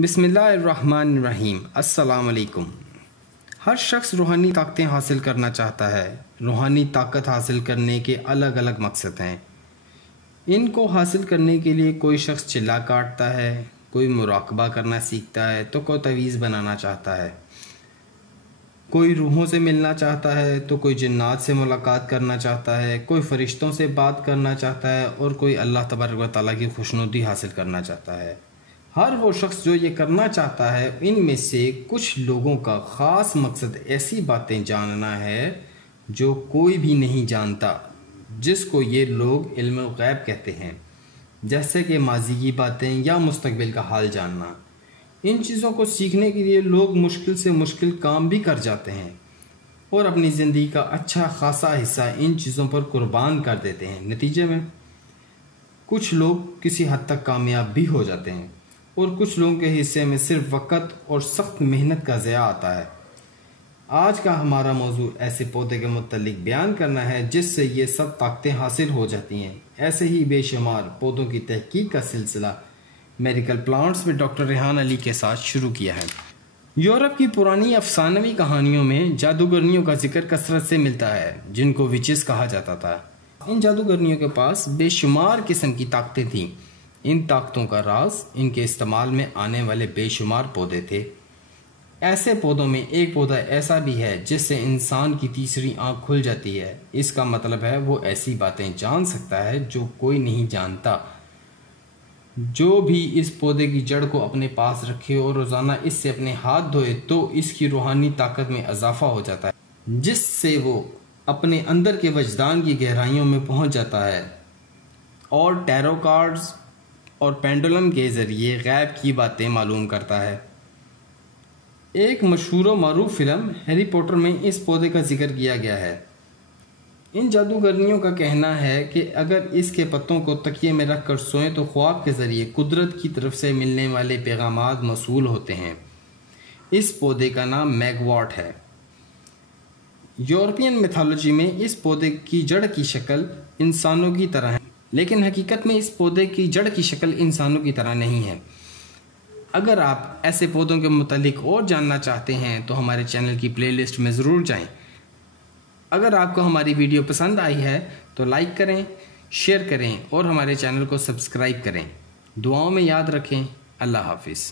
बिस्मिल्लाहिर्रहमानिर्रहीम। अस्सलाम वालेकुम। हर शख्स रूहानी ताकतें हासिल करना चाहता है। रूहानी ताकत हासिल करने के अलग अलग मकसद हैं। इनको हासिल करने के लिए कोई शख्स चिल्ला काटता है, कोई मुराकबा करना सीखता है, तो कोई तवीज़ बनाना चाहता है, कोई रूहों से मिलना चाहता है, तो कोई जिन्नात से मुलाकात करना चाहता है, कोई फ़रिश्तों से बात करना चाहता है, और कोई अल्लाह तबारक व तआला की खुशनुदी हासिल करना चाहता है। हर वो शख्स जो ये करना चाहता है, इनमें से कुछ लोगों का ख़ास मकसद ऐसी बातें जानना है जो कोई भी नहीं जानता, जिसको ये लोग इल्म गैब कहते हैं, जैसे कि माजी की बातें या मुस्तकबिल का हाल जानना। इन चीज़ों को सीखने के लिए लोग मुश्किल से मुश्किल काम भी कर जाते हैं और अपनी ज़िंदगी का अच्छा खासा हिस्सा इन चीज़ों पर कुर्बान कर देते हैं। नतीजे में कुछ लोग किसी हद तक कामयाब भी हो जाते हैं और कुछ लोगों के हिस्से में सिर्फ वक़्त और सख्त मेहनत का ज़िया आता है। आज का हमारा मौजू ऐसे पौधे के मुतल्लिक बयान करना है जिससे ये सब ताकतें हासिल हो जाती हैं। ऐसे ही बेशुमार पौधों की तहकीक का सिलसिला मेडिकल प्लांट्स में डॉक्टर रेहान अली के साथ शुरू किया है। यूरोप की पुरानी अफसानवी कहानियों में जादूगरनियों का जिक्र कसरत से मिलता है, जिनको विचेस कहा जाता था। इन जादूगरनियों के पास बेशुमार किस्म की ताकतें थीं। इन ताकतों का राज इनके इस्तेमाल में आने वाले बेशुमार पौधे थे। ऐसे पौधों में एक पौधा ऐसा भी है जिससे इंसान की तीसरी आंख खुल जाती है। इसका मतलब है वो ऐसी बातें जान सकता है जो कोई नहीं जानता। जो भी इस पौधे की जड़ को अपने पास रखे और रोज़ाना इससे अपने हाथ धोए तो इसकी रूहानी ताकत में इजाफा हो जाता है, जिससे वो अपने अंदर के वजदान की गहराइयों में पहुंच जाता है और टैरो कार्ड्स और पेंडुलम के ज़रिए गैब की बातें मालूम करता है। एक मशहूर व मारूफ फिल्म हैरी पॉटर में इस पौधे का जिक्र किया गया है। इन जादूगरनियों का कहना है कि अगर इसके पत्तों को तकिए में रख कर सोएं तो ख्वाब के ज़रिए कुदरत की तरफ से मिलने वाले पैगामात मौसूल होते हैं। इस पौधे का नाम मैगवॉट है। यूरोपियन मिथोलॉजी में इस पौधे की जड़ की शक्ल इंसानों की तरह है, लेकिन हकीकत में इस पौधे की जड़ की शक्ल इंसानों की तरह नहीं है। अगर आप ऐसे पौधों के मुतालिक और जानना चाहते हैं तो हमारे चैनल की प्लेलिस्ट में ज़रूर जाएं। अगर आपको हमारी वीडियो पसंद आई है तो लाइक करें, शेयर करें और हमारे चैनल को सब्सक्राइब करें। दुआओं में याद रखें। अल्लाह हाफिज़।